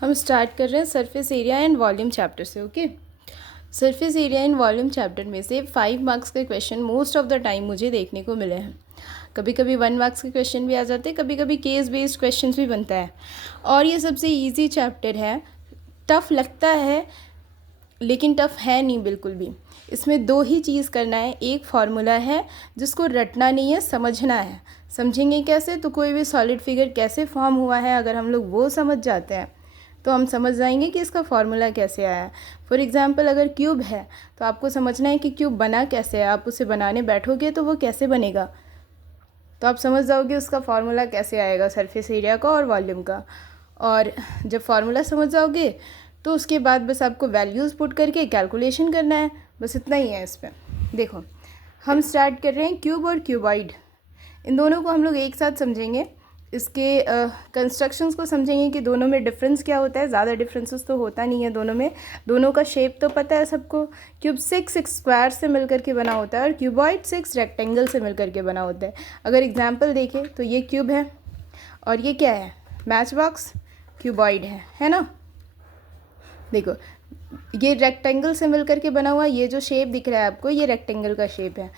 हम स्टार्ट कर रहे हैं surface area and volume chapter से। Okay, surface area and volume chapter में से 5 मार्क्स के question most of the time मुझे देखने को मिले हैं। कभी कभी 1 मार्क्स के क्वेश्चन भी आ जाते हैं, कभी कभी केस बेस्ड क्वेश्चन भी बनता है। और ये सबसे ईजी चैप्टर है। टफ़ लगता है लेकिन टफ़ है नहीं बिल्कुल भी। इसमें 2 ही चीज़ करना है। एक फार्मूला है जिसको रटना नहीं है, समझना है। समझेंगे कैसे? तो कोई भी सॉलिड फिगर कैसे फॉर्म हुआ है, अगर हम लोग वो समझ जाते हैं तो हम समझ जाएंगे कि इसका फार्मूला कैसे आया है। फॉर एग्ज़ाम्पल, अगर क्यूब है तो आपको समझना है कि क्यूब बना कैसे है। आप उसे बनाने बैठोगे तो वो कैसे बनेगा, तो आप समझ जाओगे उसका फार्मूला कैसे आएगा, सरफेस एरिया का और वॉल्यूम का। और जब फार्मूला समझ जाओगे तो उसके बाद बस आपको वैल्यूज़ पुट करके कैलकुलेशन करना है। बस इतना ही है इसमें। देखो, हम स्टार्ट कर रहे हैं क्यूब और क्यूबॉइड। इन दोनों को हम लोग एक साथ समझेंगे। इसके कंस्ट्रक्शंस को समझेंगे कि दोनों में डिफरेंस क्या होता है। ज़्यादा डिफरेंसेस तो होता नहीं है दोनों में। दोनों का शेप तो पता है सबको। क्यूब 6 स्क्वायर से मिलकर के बना होता है और क्यूबॉइड 6 रेक्टेंगल से मिलकर के बना होता है। अगर एग्जांपल देखें तो ये क्यूब है और ये क्या है, मैच बॉक्स क्यूबॉइड है ना। देखो, ये रेक्टेंगल से मिलकर के बना हुआ ये जो शेप दिख रहा है आपको, ये रेक्टेंगल का शेप है।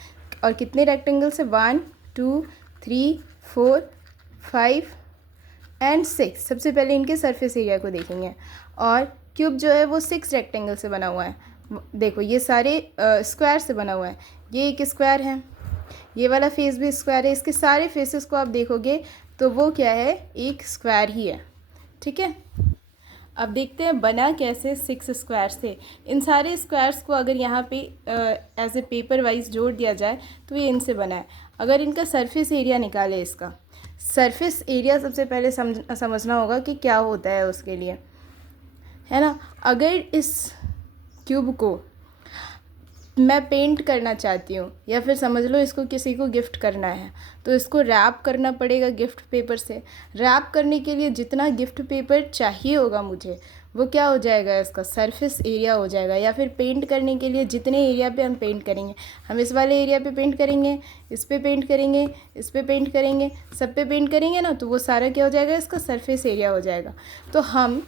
और कितने रेक्टेंगल से? 1 2 3 4 5 एंड 6। सबसे पहले इनके सरफेस एरिया को देखेंगे। और क्यूब जो है वो 6 रेक्टेंगल से बना हुआ है। देखो, ये सारे स्क्वायर से बना हुआ है। ये एक स्क्वायर है, ये वाला फेस भी स्क्वायर है। इसके सारे फेसेस को आप देखोगे तो वो क्या है, एक स्क्वायर ही है। ठीक है, अब देखते हैं बना कैसे 6 स्क्वायर से। इन सारे स्क्वायर्स को अगर यहाँ पे एज ए पेपर वाइज जोड़ दिया जाए तो ये इनसे बना है। अगर इनका सरफेस एरिया निकाले, इसका सरफेस एरिया सबसे पहले समझना होगा कि क्या होता है उसके लिए, है ना। अगर इस क्यूब को मैं पेंट करना चाहती हूँ या फिर समझ लो इसको किसी को गिफ्ट करना है, तो इसको रैप करना पड़ेगा गिफ्ट पेपर से। रैप करने के लिए जितना गिफ्ट पेपर चाहिए होगा मुझे, वो क्या हो जाएगा, इसका सरफेस एरिया हो जाएगा। या फिर पेंट करने के लिए जितने एरिया पे हम पेंट करेंगे, हम इस वाले एरिया पे पेंट करेंगे, इस पे पेंट करेंगे, इस पे पेंट करेंगे, सब पे पेंट करेंगे ना, तो वो सारा क्या हो जाएगा, इसका सरफेस एरिया हो जाएगा। तो हम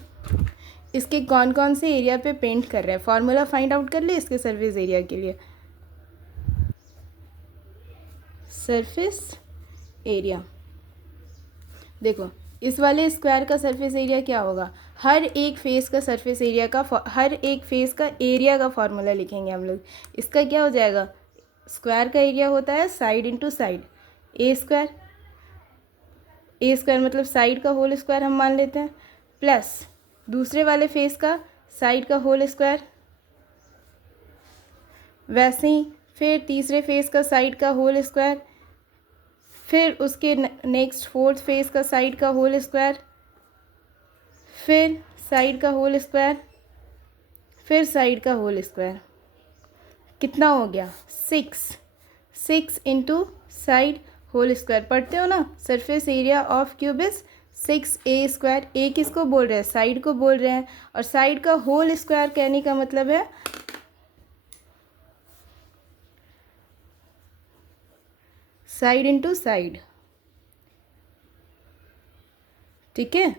इसके कौन कौन से एरिया पे पेंट कर रहे हैं, फार्मूला फाइंड आउट कर ले इसके सरफेस एरिया के लिए। सरफेस एरिया, देखो इस वाले स्क्वायर का सरफेस एरिया क्या होगा, हर एक फेस का सरफेस एरिया का, हर एक फेस का एरिया का फार्मूला लिखेंगे हम लोग। इसका क्या हो जाएगा, स्क्वायर का एरिया होता है साइड इंटू साइड, ए स्क्वायर। ए स्क्वायर मतलब साइड का होल स्क्वायर हम मान लेते हैं, प्लस दूसरे वाले फेस का साइड का होल स्क्वायर। वैसे ही फिर तीसरे फेस का साइड का होल स्क्वायर, फिर उसके नेक्स्ट फोर्थ फेस का साइड का होल स्क्वायर, फिर साइड का होल स्क्वायर, फिर साइड का होल स्क्वायर। कितना हो गया, 6 इंटू साइड होल स्क्वायर। पढ़ते हो ना, surface area of cube is 6a square. A किसको बोल रहे हैं, साइड को बोल रहे हैं। और साइड का होल स्क्वायर कहने का मतलब है साइड इंटू साइड। ठीक है,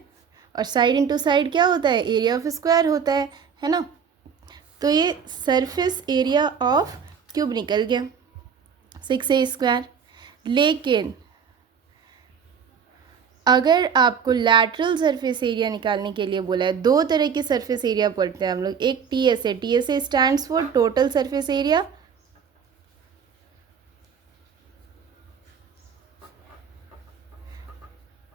और साइड इंटू साइड क्या होता है, एरिया ऑफ स्क्वायर होता है ना। तो ये सरफेस एरिया ऑफ क्यूब निकल गया 6a स्क्वायर। लेकिन अगर आपको लैटरल सरफेस एरिया निकालने के लिए बोला है, 2 तरह के सरफेस एरिया पढ़ते हैं हम लोग। एक TSA, TSA stands for total surface area.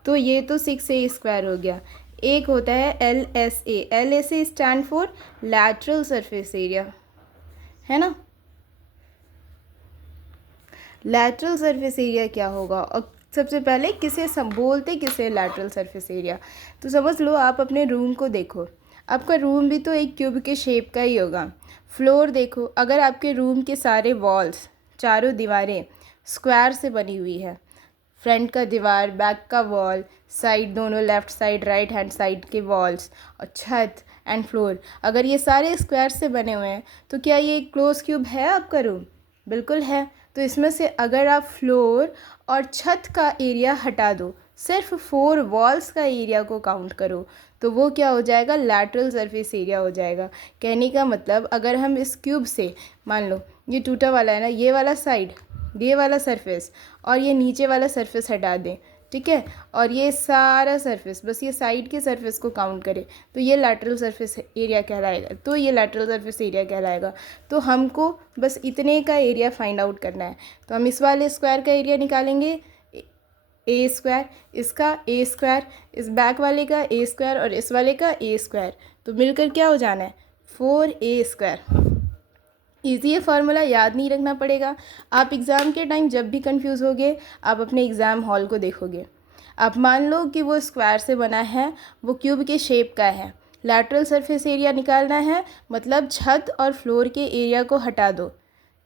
तो ये तो 6a स्क्वायर हो गया। एक होता है LSA, LSA stand for lateral surface area, है ना। लैटरल सरफेस एरिया क्या होगा, और सबसे पहले किसे बोलते किसे लैटरल सरफेस एरिया। तो समझ लो, आप अपने रूम को देखो, आपका रूम भी तो एक क्यूब के शेप का ही होगा। फ्लोर देखो, अगर आपके रूम के सारे वॉल्स, चारों दीवारें स्क्वायर से बनी हुई है, फ्रंट का दीवार, बैक का वॉल, साइड दोनों, left side right hand side के वॉल्स, और छत एंड फ्लोर, अगर ये सारे स्क्वायर से बने हुए हैं, तो क्या ये एक क्लोज क्यूब है आपका रूम? बिल्कुल है। तो इसमें से अगर आप फ्लोर और छत का एरिया हटा दो, सिर्फ 4 वॉल्स का एरिया को काउंट करो तो वो क्या हो जाएगा, लैटरल सरफेस एरिया हो जाएगा। कहने का मतलब अगर हम इस क्यूब से, मान लो ये टूटा वाला है ना, ये वाला साइड, ये वाला सरफेस और ये नीचे वाला सरफेस हटा दें, ठीक है, और ये सारा सरफेस, बस ये साइड के सरफेस को काउंट करें तो ये लैटरल सरफेस एरिया कहलाएगा, तो ये लैटरल सरफेस एरिया कहलाएगा। तो हमको बस इतने का एरिया फाइंड आउट करना है। तो हम इस वाले स्क्वायर का एरिया निकालेंगे, ए स्क्वायर, इसका ए स्क्वायर, इस बैक वाले का ए स्क्वायर और इस वाले का ए स्क्वायर, तो मिलकर क्या हो जाना है, 4a स्क्वायर। ईजी है, फार्मूला याद नहीं रखना पड़ेगा। आप एग्ज़ाम के टाइम जब भी कंफ्यूज होगे आप अपने एग्ज़ाम हॉल को देखोगे, आप मान लो कि वो स्क्वायर से बना है, वो क्यूब के शेप का है, लैटरल सरफेस एरिया निकालना है, मतलब छत और फ्लोर के एरिया को हटा दो,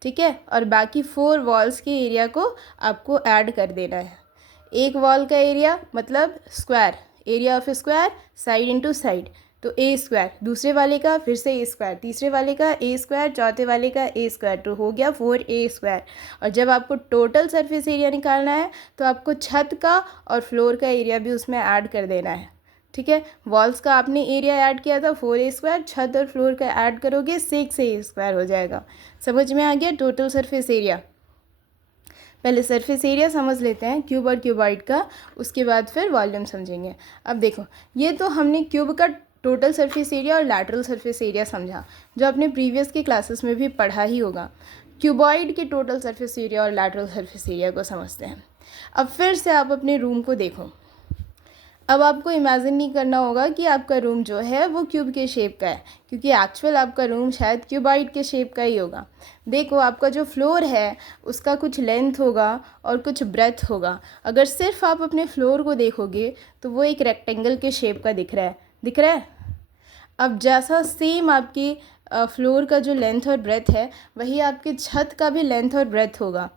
ठीक है, और बाकी 4 वॉल्स के एरिया को आपको ऐड कर देना है। एक वॉल का एरिया मतलब square, area of square side into side, तो ए स्क्वायर, दूसरे वाले का फिर से ए स्क्वायर, तीसरे वाले का ए स्क्वायर, चौथे वाले का ए स्क्वायर, तो हो गया 4a स्क्वायर। और जब आपको टोटल सरफेस एरिया निकालना है तो आपको छत का और फ्लोर का एरिया भी उसमें ऐड कर देना है, ठीक है। वॉल्स का आपने एरिया ऐड किया था 4a स्क्वायर, छत और फ्लोर का ऐड करोगे 6a स्क्वायर हो जाएगा। समझ में आ गया टोटल सरफेस एरिया। पहले सरफेस एरिया समझ लेते हैं क्यूब और क्यूबॉइड का, उसके बाद फिर वॉल्यूम समझेंगे। अब देखो, ये तो हमने क्यूब का टोटल सरफेस एरिया और लैटरल सरफेस एरिया समझा, जो आपने प्रीवियस के क्लासेस में भी पढ़ा ही होगा। क्यूबॉइड के टोटल सरफेस एरिया और लैटरल सरफेस एरिया को समझते हैं। अब फिर से आप अपने रूम को देखो, अब आपको इमेजिन नहीं करना होगा कि आपका रूम जो है वो क्यूब के शेप का है, क्योंकि एक्चुअल आपका रूम शायद क्यूबॉइड के शेप का ही होगा। देखो, आपका जो फ्लोर है उसका कुछ लेंथ होगा और कुछ ब्रेथ होगा। अगर सिर्फ आप अपने फ्लोर को देखोगे तो वो एक रेक्टेंगल के शेप का दिख रहा है, दिख रहा है। अब जैसा सेम आपके फ्लोर का जो लेंथ और ब्रेथ है, वही आपके छत का भी लेंथ और ब्रेथ होगा,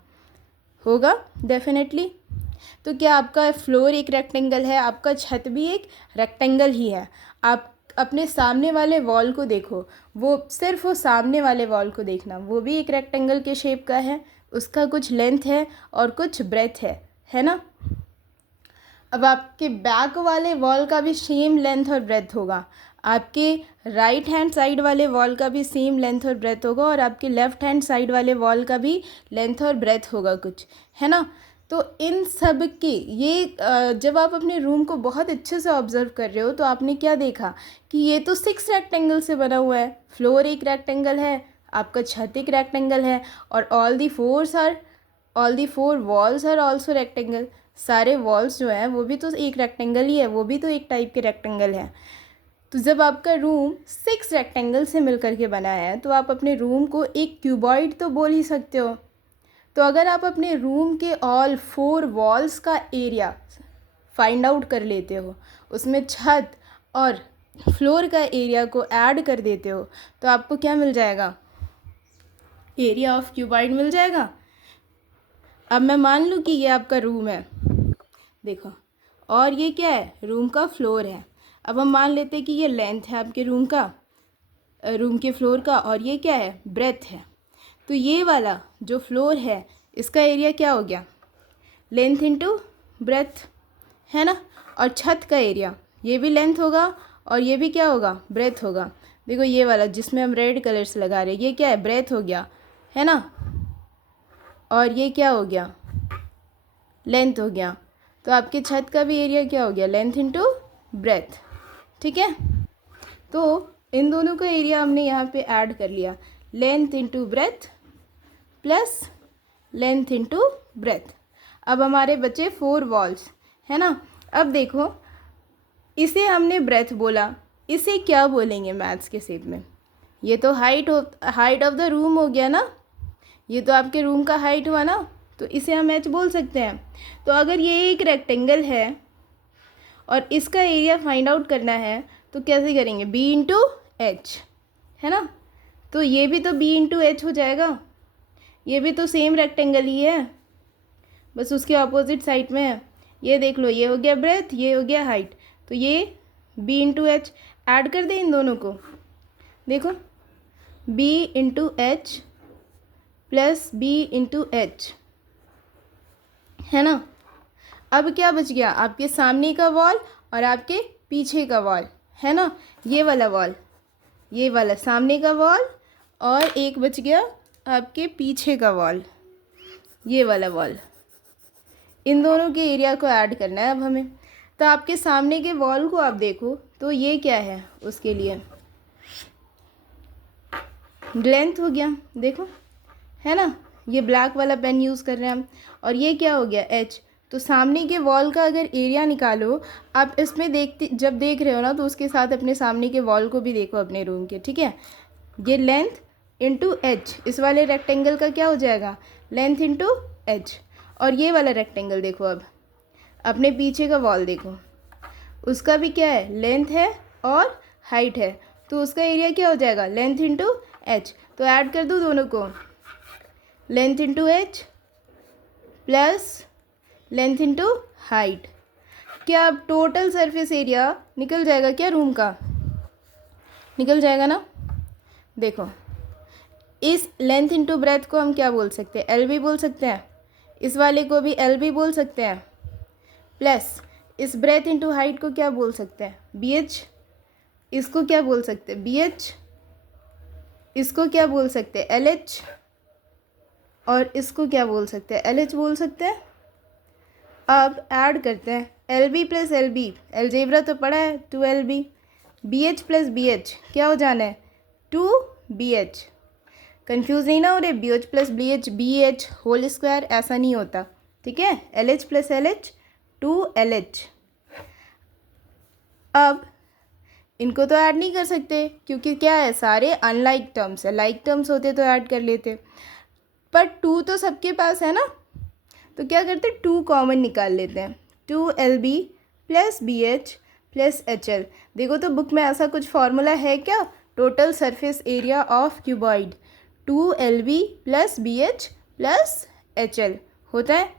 होगा डेफिनेटली। तो क्या आपका फ्लोर एक रेक्टेंगल है, आपका छत भी एक रेक्टेंगल ही है। आप अपने सामने वाले वॉल को देखो, वो सिर्फ वो सामने वाले वॉल को देखना, वो भी एक रेक्टेंगल के शेप का है, उसका कुछ लेंथ है और कुछ ब्रेथ है ना। अब आपके बैक वाले वॉल का भी सेम लेंथ और ब्रेथ होगा, आपके राइट हैंड साइड वाले वॉल का भी सेम लेंथ और ब्रेथ होगा, और आपके लेफ़्ट हैंड साइड वाले वॉल का भी लेंथ और ब्रेथ होगा कुछ, है ना। तो इन सब के ये जब आप अपने रूम को बहुत अच्छे से ऑब्जर्व कर रहे हो तो आपने क्या देखा कि ये तो 6 रेक्टेंगल से बना हुआ है। फ्लोर एक रेक्टेंगल है, आपका छत एक रेक्टेंगल है, और all the 4 walls are also rectangle. सारे वॉल्स जो हैं वो भी तो एक रेक्टेंगल ही है, वो भी तो एक टाइप के रेक्टेंगल हैं। तो जब आपका रूम 6 रेक्टेंगल से मिलकर के बना है तो आप अपने रूम को एक क्यूबॉइड तो बोल ही सकते हो। तो अगर आप अपने रूम के ऑल 4 वॉल्स का एरिया फाइंड आउट कर लेते हो, उसमें छत और फ्लोर का एरिया को ऐड कर देते हो, तो आपको क्या मिल जाएगा, एरिया ऑफ क्यूबॉइड मिल जाएगा। अब मैं मान लूँ कि ये आपका रूम है, देखो, और ये क्या है, रूम का फ्लोर है। अब हम मान लेते हैं कि ये लेंथ है आपके रूम का, रूम के फ्लोर का, और ये क्या है, ब्रेथ है। तो ये वाला जो फ्लोर है इसका एरिया क्या हो गया, लेंथ इंटू ब्रेथ, है ना। और छत का एरिया ये भी लेंथ होगा और ये भी क्या होगा, ब्रेथ होगा। देखो ये वाला जिसमें हम रेड कलर से लगा रहे हैं, ये क्या है, ब्रेथ हो गया, है ना, और ये क्या हो गया, लेंथ हो गया। तो आपके छत का भी एरिया क्या हो गया, लेंथ इंटू ब्रेथ, ठीक है। तो इन दोनों का एरिया हमने यहाँ पे ऐड कर लिया, length into breadth plus length into breadth. अब हमारे बचे 4 वॉल्स, है ना। अब देखो, इसे हमने ब्रेथ बोला, इसे क्या बोलेंगे मैथ्स के शेप में, ये तो हाइट ऑफ द रूम हो गया ना, ये तो आपके रूम का हाइट हुआ ना, तो इसे हम एच बोल सकते हैं। तो अगर ये एक रेक्टेंगल है और इसका एरिया फाइंड आउट करना है तो कैसे करेंगे, बी इंटू एच, है ना। तो ये भी तो बी इंटू एच हो जाएगा, ये भी तो सेम रेक्टेंगल ही है, बस उसके ऑपोजिट साइड में है। ये देख लो, ये हो गया ब्रेथ, ये हो गया हाइट, तो ये बी इंटू एच ऐड कर दें इन दोनों को। देखो, b into h plus b into h, है ना। अब क्या बच गया, आपके सामने का वॉल और आपके पीछे का वॉल, है ना, ये वाला वॉल, ये वाला सामने का वॉल, और एक बच गया आपके पीछे का वॉल, ये वाला वॉल। इन दोनों के एरिया को ऐड करना है अब हमें। तो आपके सामने के वॉल को आप देखो तो ये क्या है, उसके लिए लेंथ हो गया, देखो, है ना, ये ब्लैक वाला पेन यूज़ कर रहे हैं हम। और ये क्या हो गया, एच। तो सामने के वॉल का अगर एरिया निकालो, आप इसमें देखते, जब देख रहे हो ना, तो उसके साथ अपने सामने के वॉल को भी देखो अपने रूम के, ठीक है। ये लेंथ इंटू एच, इस वाले रेक्टेंगल का क्या हो जाएगा, लेंथ इंटू एच। और ये वाला रेक्टेंगल देखो, अब अपने पीछे का वॉल देखो, उसका भी क्या है, लेंथ है और हाइट है, तो उसका एरिया क्या हो जाएगा, लेंथ इंटू एच। तो ऐड कर दो दोनों को, length into h plus length into height. क्या अब टोटल सरफेस एरिया निकल जाएगा क्या रूम का, निकल जाएगा ना। देखो, इस लेंथ इंटू ब्रेथ को हम क्या बोल सकते हैं, एल भी बोल सकते हैं, इस वाले को भी एल भी बोल सकते हैं, प्लस इस ब्रेथ इंटू हाइट को क्या बोल सकते हैं, बी एच। इसको क्या बोल सकते हैं, बी एच। इसको क्या बोल सकते हैं, एल एच। और इसको क्या बोल सकते हैं, एल एच बोल सकते हैं। अब ऐड करते हैं, l b plus l b, algebra तो पढ़ा है, 2LB, b h plus b h क्या हो जाना है, 2BH। कंफ्यूज नहीं ना हो रहे, b h plus b h whole square ऐसा नहीं होता, ठीक है। L h plus l h, 2LH। अब इनको तो ऐड नहीं कर सकते क्योंकि क्या है, सारे अनलाइक टर्म्स है, लाइक टर्म्स होते तो ऐड कर लेते, पर 2 तो सबके पास है ना, तो क्या करते हैं, 2 कॉमन निकाल लेते हैं, 2LB plus BH plus HL। देखो तो बुक में ऐसा कुछ फॉर्मूला है क्या, total surface area of cuboid 2LB plus BH plus HL होता है।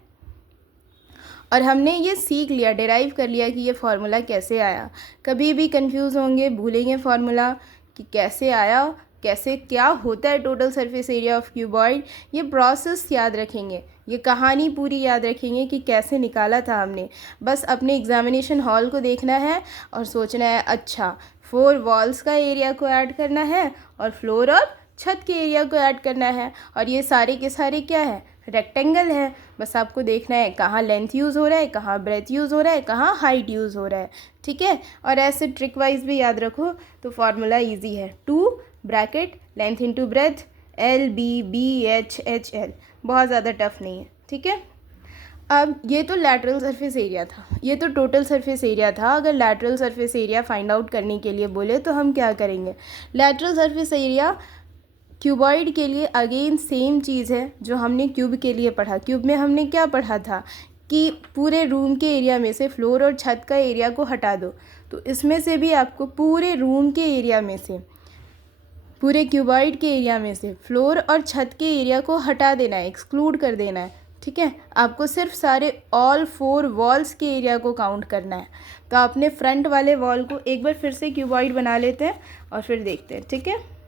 और हमने ये सीख लिया, डिराइव कर लिया कि ये फार्मूला कैसे आया। कभी भी कंफ्यूज होंगे, भूलेंगे फार्मूला कि कैसे आया, कैसे क्या होता है total surface area of cuboid, ये प्रोसेस याद रखेंगे, ये कहानी पूरी याद रखेंगे कि कैसे निकाला था हमने। बस अपने एग्जामिनेशन हॉल को देखना है और सोचना है, अच्छा 4 वॉल्स का एरिया को ऐड करना है और फ्लोर और छत के एरिया को ऐड करना है, और ये सारे के सारे क्या है, रेक्टेंगल है। बस आपको देखना है कहाँ लेंथ यूज़ हो रहा है, कहाँ ब्रेथ यूज़ हो रहा है, कहाँ हाइट यूज़ हो रहा है, ठीक है। और ऐसे ट्रिक वाइज भी याद रखो तो फार्मूला इजी है, 2 bracket length into breadth LBBHHL, बहुत ज़्यादा टफ नहीं है, ठीक है। अब ये तो लैटरल सरफेस एरिया था, ये तो टोटल सरफेस एरिया था। अगर lateral surface area find out करने के लिए बोले तो हम क्या करेंगे, लैटरल सरफेस एरिया क्यूबॉइड के लिए अगेन सेम चीज़ है जो हमने क्यूब के लिए पढ़ा। क्यूब में हमने क्या पढ़ा था कि पूरे रूम के एरिया में से फ्लोर और छत का एरिया को हटा दो, तो इसमें से भी आपको पूरे रूम के एरिया में से, पूरे क्यूबॉइड के एरिया में से फ्लोर और छत के एरिया को हटा देना है, एक्सक्लूड कर देना है, ठीक है। आपको सिर्फ सारे ऑल 4 वॉल्स के एरिया को काउंट करना है। तो आपने फ्रंट वाले वॉल को एक बार फिर से क्यूबॉइड बना लेते हैं और फिर देखते हैं, ठीक है।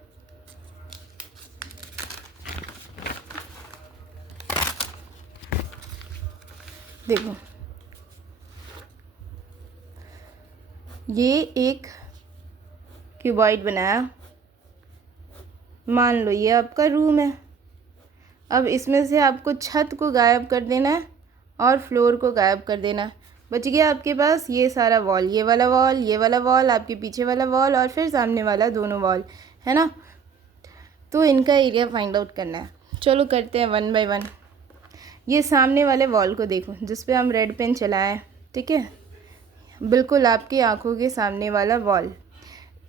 देखो, ये एक क्यूबॉइड बनाया, मान लो ये आपका रूम है। अब इसमें से आपको छत को गायब कर देना है और फ्लोर को गायब कर देना है। बच गया आपके पास ये सारा वॉल, ये वाला वॉल, ये वाला वॉल, आपके पीछे वाला वॉल और फिर सामने वाला, दोनों वॉल, है ना। तो इनका एरिया फाइंड आउट करना है। चलो करते हैं 1 बाय 1। ये सामने वाले वॉल को देखो जिस पे हम रेड पेन चलाएं, ठीक है, बिल्कुल आपकी आंखों के सामने वाला वॉल।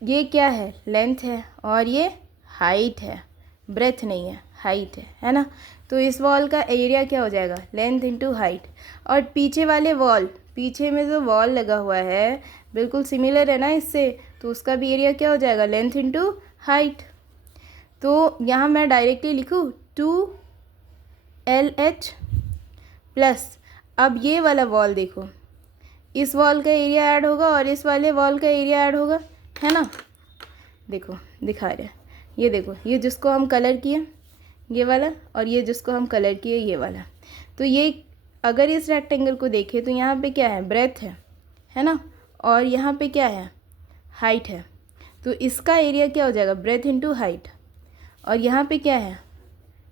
ये क्या है, लेंथ है, और ये हाइट है, ब्रेथ नहीं है, हाइट है ना। तो इस वॉल का एरिया क्या हो जाएगा, लेंथ इंटू हाइट। और पीछे वाले वॉल, पीछे में जो वॉल लगा हुआ है बिल्कुल सिमिलर है ना इससे, तो उसका भी एरिया क्या हो जाएगा, लेंथ इंटू हाइट। तो यहाँ मैं डायरेक्टली लिखूँ 2LH प्लस, अब ये वाला वॉल देखो, इस वॉल का एरिया ऐड होगा और इस वाले वॉल का एरिया ऐड होगा, है ना। देखो दिखा रहे हैं, ये देखो, ये जिसको हम कलर किए ये वाला, और ये जिसको हम कलर किए ये वाला। तो ये अगर इस रेक्टेंगल को देखें तो यहाँ पे क्या है, ब्रेथ है ना, और यहाँ पे क्या है, हाइट है। तो इसका एरिया क्या हो जाएगा, ब्रेथ इंटू हाइट। और यहाँ पे क्या है,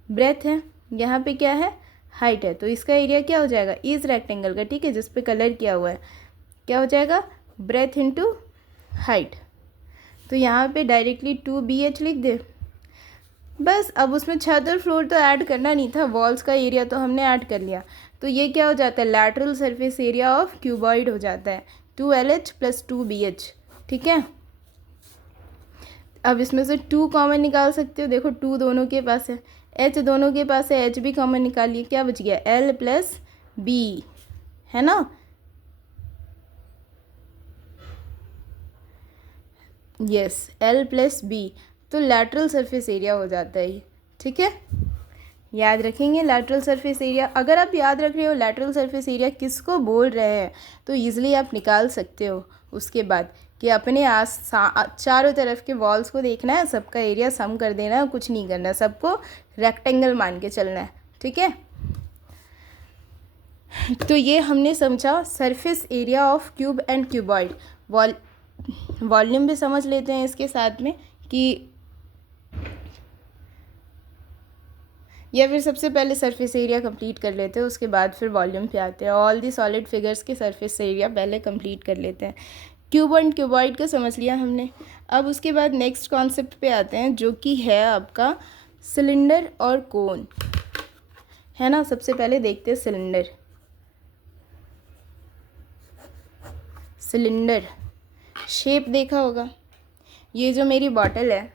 ब्रेथ है, यहाँ पे क्या है, हाइट है। तो इसका एरिया क्या हो जाएगा इस रेक्टेंगल का, ठीक है, जिस पे कलर किया हुआ है, क्या हो जाएगा, ब्रेथ इंटू हाइट। तो यहाँ पे डायरेक्टली 2BH लिख दे बस। अब उसमें छत और फ्लोर तो ऐड करना नहीं था, वॉल्स का एरिया तो हमने ऐड कर लिया। तो ये क्या हो जाता है, lateral surface area of cuboid हो जाता है 2LH + 2BH, ठीक है। अब इसमें से 2 कॉमन निकाल सकते हो, देखो 2 दोनों के पास है, H दोनों के पास है, H भी कॉमन निकालिए, क्या बच गया, L + B, है ना। यस, L + B, तो लैटरल सरफेस एरिया हो जाता है ये, ठीक है। याद रखेंगे लैटरल सरफेस एरिया। अगर आप याद रख रहे हो लैटरल सरफेस एरिया किसको बोल रहे हैं तो ईज़िली आप निकाल सकते हो। उसके बाद कि अपने चारों तरफ के वॉल्स को देखना है, सबका एरिया सम कर देना है, कुछ नहीं करना, सबको रेक्टेंगल मान के चलना है, ठीक है। तो ये हमने समझा surface area of cube and cuboid. Volume भी समझ लेते हैं इसके साथ में कि, या फिर सबसे पहले सरफेस एरिया कंप्लीट कर लेते हैं, उसके बाद फिर वॉल्यूम पे आते हैं। ऑल दी सॉलिड फिगर्स के सरफेस एरिया पहले कंप्लीट कर लेते हैं। क्यूब एंड क्यूबॉइड का समझ लिया हमने। अब उसके बाद नेक्स्ट कॉन्सेप्ट पे आते हैं जो कि है आपका सिलेंडर और कोन, है ना। सबसे पहले देखते हैं सिलेंडर। सिलेंडर शेप देखा होगा, ये जो मेरी बॉटल है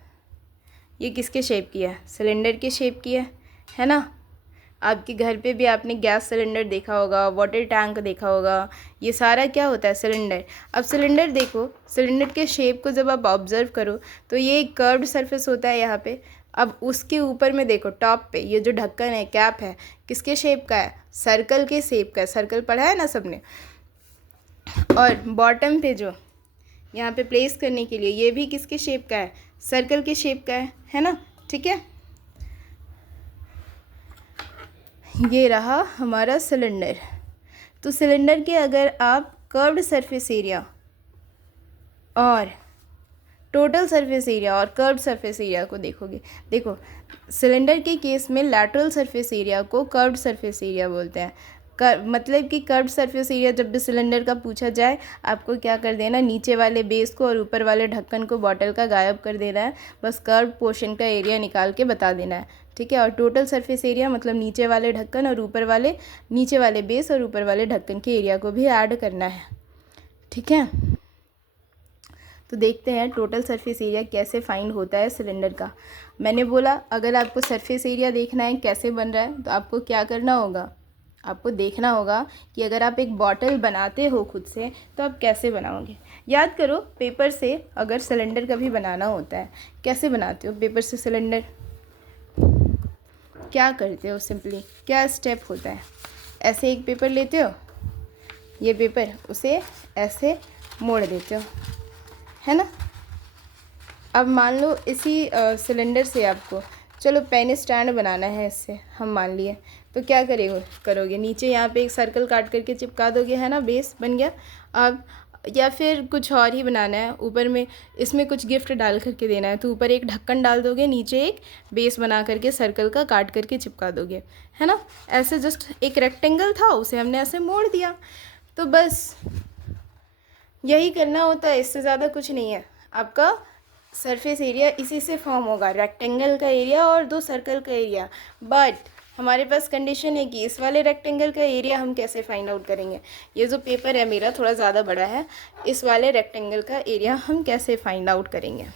ये किसके शेप की है, सिलेंडर के शेप की है ना। आपके घर पे भी आपने गैस सिलेंडर देखा होगा, वाटर टैंक देखा होगा, ये सारा क्या होता है, सिलेंडर। अब सिलेंडर देखो, सिलेंडर के शेप को जब आप ऑब्जर्व करो तो ये एक कर्व्ड सरफेस होता है यहाँ पे। अब उसके ऊपर में देखो टॉप पे ये जो ढक्कन है, कैप है, किसके शेप का है, सर्कल के शेप का है, सर्कल पढ़ा है ना सबने। और बॉटम पे जो यहाँ पे प्लेस करने के लिए ये भी किसके शेप का है, सर्कल के शेप का है ना, ठीक है। ये रहा हमारा सिलेंडर। तो सिलेंडर के अगर आप कर्व्ड सरफेस एरिया और टोटल सरफेस एरिया और कर्व्ड सरफेस एरिया को देखोगे, देखो सिलेंडर के केस में लैटरल सरफेस एरिया को कर्व्ड सरफेस एरिया बोलते हैं। मतलब कि कर्व्ड सरफेस एरिया जब भी सिलेंडर का पूछा जाए आपको क्या कर देना, नीचे वाले बेस को और ऊपर वाले ढक्कन को बॉटल का गायब कर देना है, बस कर्व पोर्शन का एरिया निकाल के बता देना है, ठीक है। और टोटल सरफेस एरिया मतलब नीचे वाले ढक्कन और ऊपर वाले, नीचे वाले बेस और ऊपर वाले ढक्कन के एरिया को भी ऐड करना है, ठीक है। तो देखते हैं टोटल सरफेस एरिया कैसे फाइंड होता है सिलेंडर का। मैंने बोला अगर आपको सरफेस एरिया देखना है कैसे बन रहा है तो आपको क्या करना होगा, आपको देखना होगा कि अगर आप एक बॉटल बनाते हो खुद से तो आप कैसे बनाओगे। याद करो पेपर से अगर सिलेंडर कभी बनाना होता है कैसे बनाते हो, पेपर से सिलेंडर क्या करते हो, सिंपली क्या स्टेप होता है, ऐसे एक पेपर लेते हो, ये पेपर उसे ऐसे मोड़ देते हो, है ना। अब मान लो इसी सिलेंडर से आपको चलो पेन स्टैंड बनाना है, इससे हम मान लिए, तो क्या करोगे नीचे यहाँ पे एक सर्कल काट करके चिपका दोगे, है ना, बेस बन गया। अब या फिर कुछ और ही बनाना है, ऊपर में इसमें कुछ गिफ्ट डाल करके देना है तो ऊपर एक ढक्कन डाल दोगे, नीचे एक बेस बना करके सर्कल का काट करके चिपका दोगे, है ना। ऐसे जस्ट एक रेक्टेंगल था उसे हमने ऐसे मोड़ दिया, तो बस यही करना होता है, इससे ज़्यादा कुछ नहीं है। आपका सरफेस एरिया इसी से फॉर्म होगा, रेक्टेंगल का एरिया और 2 सर्कल का एरिया। बट हमारे पास कंडीशन है कि इस वाले रेक्टेंगल का एरिया हम कैसे फाइंड आउट करेंगे। ये जो पेपर है मेरा थोड़ा ज़्यादा बड़ा है, इस वाले रेक्टेंगल का एरिया हम कैसे फाइंड आउट करेंगे।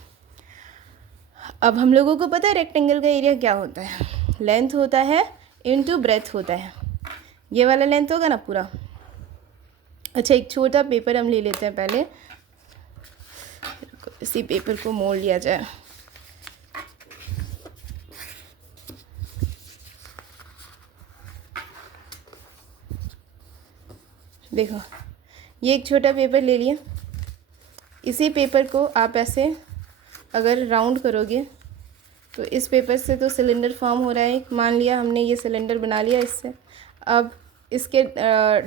अब हम लोगों को पता है रेक्टेंगल का एरिया क्या होता है, लेंथ होता है इनटू ब्रेथ होता है। ये वाला लेंथ होगा ना पूरा। अच्छा एक छोटा पेपर हम ले लेते हैं पहले, इसी पेपर को मोड़ लिया जाए। देखो ये एक छोटा पेपर ले लिया, इसी पेपर को आप ऐसे अगर राउंड करोगे तो इस पेपर से तो सिलेंडर फॉर्म हो रहा है, मान लिया हमने ये सिलेंडर बना लिया इससे। अब इसके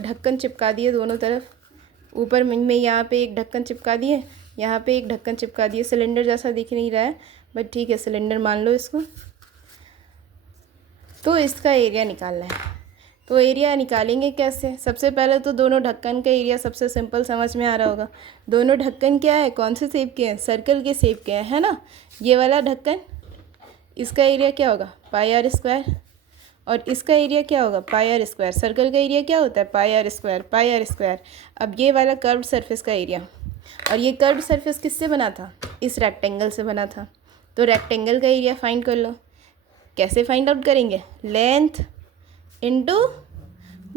ढक्कन चिपका दिए दोनों तरफ, ऊपर में यहाँ पे एक ढक्कन चिपका दिए, यहाँ पे एक ढक्कन चिपका दिए। सिलेंडर जैसा दिख नहीं रहा है बट ठीक है, सिलेंडर मान लो इसको। तो इसका एरिया निकालना है। तो एरिया निकालेंगे कैसे? सबसे पहले तो दोनों ढक्कन का एरिया सबसे सिंपल समझ में आ रहा होगा। दोनों ढक्कन क्या है, कौन से शेप के हैं? सर्कल के शेप के हैं, है ना। ये वाला ढक्कन, इसका एरिया क्या होगा? Pi r square. और इसका एरिया क्या होगा? Pi r square. सर्कल का एरिया क्या होता है? Pi r square, pi r square. अब ये वाला कर्व्ड सरफेस का एरिया, और ये कर्व्ड सरफेस किससे बना था? इस रेक्टेंगल से बना था। तो रेक्टेंगल का एरिया फाइंड कर लो। कैसे फाइंड आउट करेंगे? Length into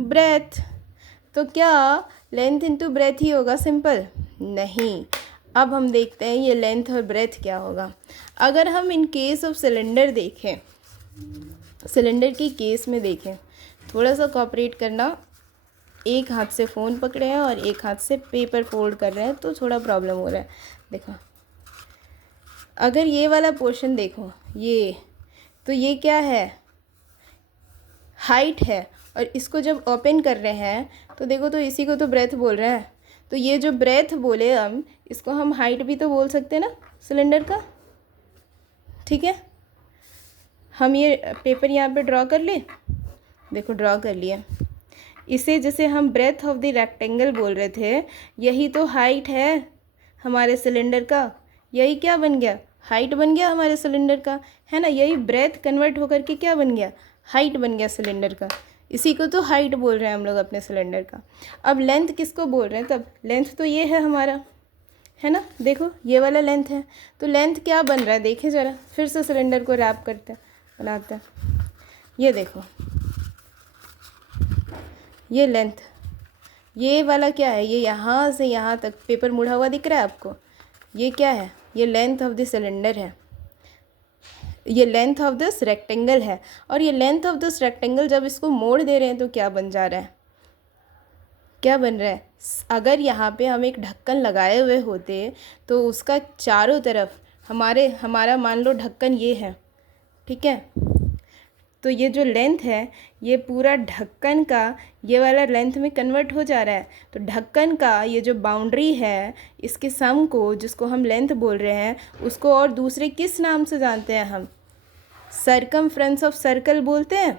breadth. तो क्या लेंथ इनटू ब्रेथ ही होगा सिंपल? नहीं। अब हम देखते हैं ये लेंथ और ब्रेथ क्या होगा। अगर हम इन केस ऑफ सिलेंडर देखें, सिलेंडर की केस में देखें, थोड़ा सा कोऑपरेट करना। एक हाथ से फ़ोन पकड़े हैं और एक हाथ से पेपर फोल्ड कर रहे हैं तो थोड़ा प्रॉब्लम हो रहा है। देखो, अगर ये वाला पोर्शन देखो, ये तो ये क्या है? हाइट है। और इसको जब ओपन कर रहे हैं तो देखो, तो इसी को तो ब्रेथ बोल रहे हैं। तो ये जो ब्रेथ बोले हम, इसको हम हाइट भी तो बोल सकते हैं ना सिलेंडर का। ठीक है, हम ये पेपर यहाँ पे ड्रॉ कर ले। देखो ड्रॉ कर लिया। इसे जैसे हम ब्रेथ ऑफ द रेक्टेंगल बोल रहे थे, यही तो हाइट है हमारे सिलेंडर का। यही क्या बन गया? हाइट बन गया हमारे सिलेंडर का, है ना। यही ब्रेथ कन्वर्ट होकर के क्या बन गया? हाइट बन गया सिलेंडर का। इसी को तो हाइट बोल रहे हैं हम लोग अपने सिलेंडर का। अब लेंथ किसको बोल रहे हैं? तब लेंथ तो ये है हमारा, है ना। देखो ये वाला लेंथ है। तो लेंथ क्या बन रहा है देखें ज़रा। फिर से सिलेंडर को रैप करते हैं, बनाते हैं। ये देखो, ये लेंथ, ये वाला क्या है? ये यहाँ से यहाँ तक पेपर मुड़ा हुआ दिख रहा है आपको? ये क्या है? ये लेंथ ऑफ द सिलेंडर है, ये लेंथ ऑफ दिस रेक्टेंगल है। और ये लेंथ ऑफ दिस रेक्टेंगल जब इसको मोड़ दे रहे हैं तो क्या बन जा रहा है? क्या बन रहा है? अगर यहाँ पे हम एक ढक्कन लगाए हुए होते तो उसका चारों तरफ हमारा मान लो ढक्कन ये है, ठीक है। तो ये जो लेंथ है ये पूरा ढक्कन का ये वाला लेंथ में कन्वर्ट हो जा रहा है। तो ढक्कन का ये जो बाउंड्री है, इसके सम को, जिसको हम लेंथ बोल रहे हैं, उसको और दूसरे किस नाम से जानते हैं हम? सरकमफ्रेंस ऑफ सर्कल बोलते हैं,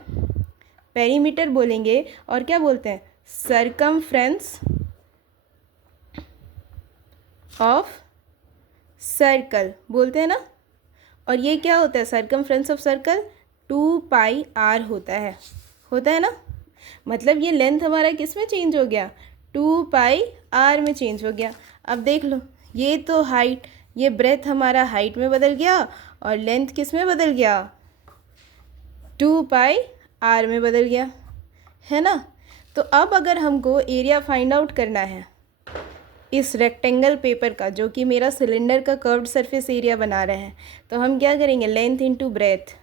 पेरीमीटर बोलेंगे। और क्या बोलते हैं? सरकमफ्रेंस ऑफ सर्कल बोलते हैं ना। और ये क्या होता है? सरकमफ्रेंस ऑफ सर्कल 2πr होता है ना। मतलब ये लेंथ हमारा किस में चेंज हो गया? 2πr में चेंज हो गया। अब देख लो, ये तो हाइट, ये ब्रेथ हमारा हाइट में बदल गया और लेंथ किस में बदल गया? 2πr में बदल गया, है ना। तो अब अगर हमको एरिया फाइंड आउट करना है इस रेक्टेंगल पेपर का, जो कि मेरा सिलेंडर का कर्व्ड सरफेस एरिया बना रहे हैं, तो हम क्या करेंगे? Length into breadth.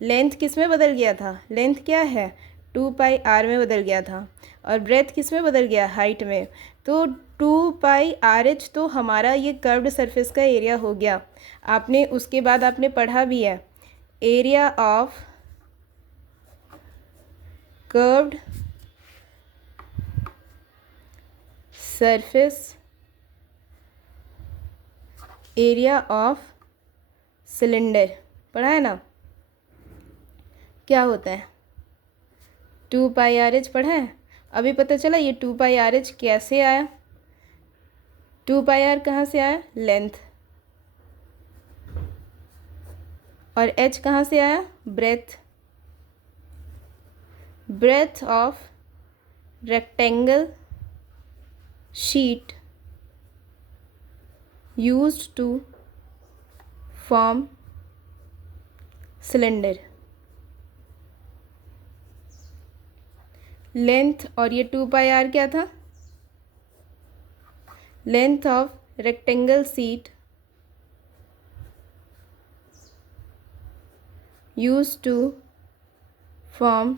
लेंथ किस में बदल गया था? लेंथ क्या है? 2πr में बदल गया था। और ब्रेथ किस में बदल गया? हाइट में। तो 2πrh तो हमारा ये कर्व्ड सरफेस का एरिया हो गया। आपने उसके बाद आपने पढ़ा भी है, area of curved surface, area of cylinder पढ़ा है ना। क्या होता है? 2πrh पढ़ा है। अभी पता चला ये 2πrh कैसे आया? 2πr कहाँ से आया? लेंथ। और h कहाँ से आया? Breadth. Breadth of rectangle sheet used to form cylinder। Length और ये 2πr क्या था? Length of rectangle sheet used to form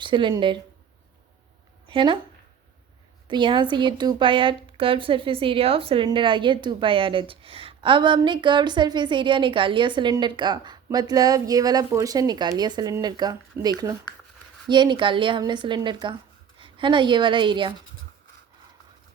cylinder, है ना। तो यहाँ से ये 2πr curve surface area of cylinder आ गया 2πrh। अब हमने कर्व्ड सरफेस एरिया निकाल लिया सिलेंडर का, मतलब ये वाला पोर्शन निकाल लिया सिलेंडर का। देख लो ये निकाल लिया हमने सिलेंडर का, है ना, ये वाला एरिया।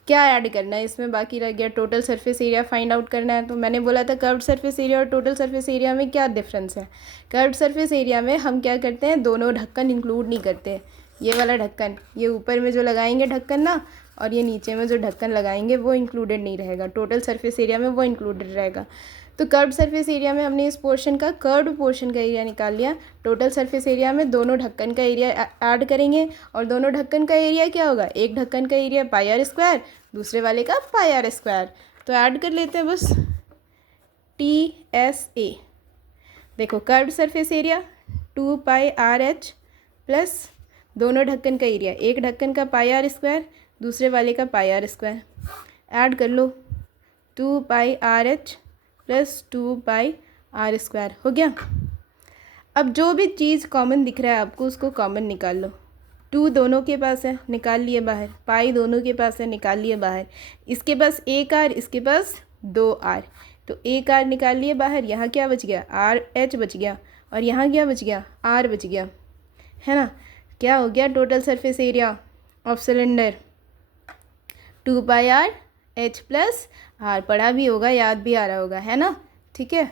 क्या ऐड करना है इसमें, बाकी रह गया total surface area find out करना है। तो मैंने बोला था कर्व्ड सरफेस एरिया और टोटल सरफेस एरिया में क्या डिफरेंस है। कर्व्ड सरफेस एरिया में हम क्या करते हैं, दोनों ढक्कन इंक्लूड नहीं करते। ये वाला ढक्कन, ये ऊपर में जो लगाएंगे ढक्कन ना, और ये नीचे में जो ढक्कन लगाएंगे वो इंक्लूडेड नहीं रहेगा। टोटल सरफेस एरिया में वो इंक्लूडेड रहेगा। तो कर्व्ड सरफेस एरिया में हमने इस पोर्शन का, कर्व्ड पोर्शन का एरिया निकाल लिया। टोटल सरफेस एरिया में दोनों ढक्कन का एरिया ऐड करेंगे, और दोनों ढक्कन का एरिया क्या होगा, एक ढक्कन का एरिया पाई आर स्क्वायर, दूसरे वाले का पाई आर स्क्वायर। तो ऐड कर लेते हैं बस TSA। देखो curved surface area 2 pi r h plus दोनों ढक्कन का एरिया, एक ढक्कन का पाई आर स्क्वायर, दूसरे वाले का पाई आर स्क्वायर। ऐड कर लो 2 pi r h plus 2 pi r square हो गया। अब जो भी चीज़ कॉमन दिख रहा है आपको उसको कॉमन निकाल लो। 2 दोनों के पास है, निकाल लिए बाहर। पाई दोनों के पास है, निकाल लिए बाहर। इसके पास एक आर, इसके पास 2 आर, तो एक आर निकाल लिए बाहर। यहाँ क्या बच गया, आर एच बच गया, और यहाँ क्या बच गया, आर बच गया, है ना। क्या हो गया, total surface area of cylinder 2 pi r h plus r. पढ़ा भी होगा, याद भी आ रहा होगा, है ना। ठीक है,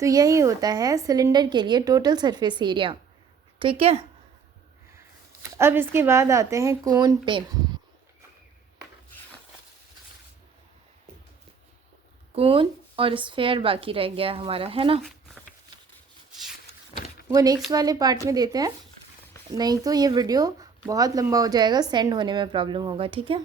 तो यही होता है सिलेंडर के लिए टोटल सरफेस एरिया। ठीक है, अब इसके बाद आते हैं कोन पे। कोन और स्फेयर बाकी रह गया हमारा, है ना। वो नेक्स्ट वाले पार्ट में देते हैं, नहीं तो ये वीडियो बहुत लंबा हो जाएगा, सेंड होने में प्रॉब्लम होगा। ठीक है।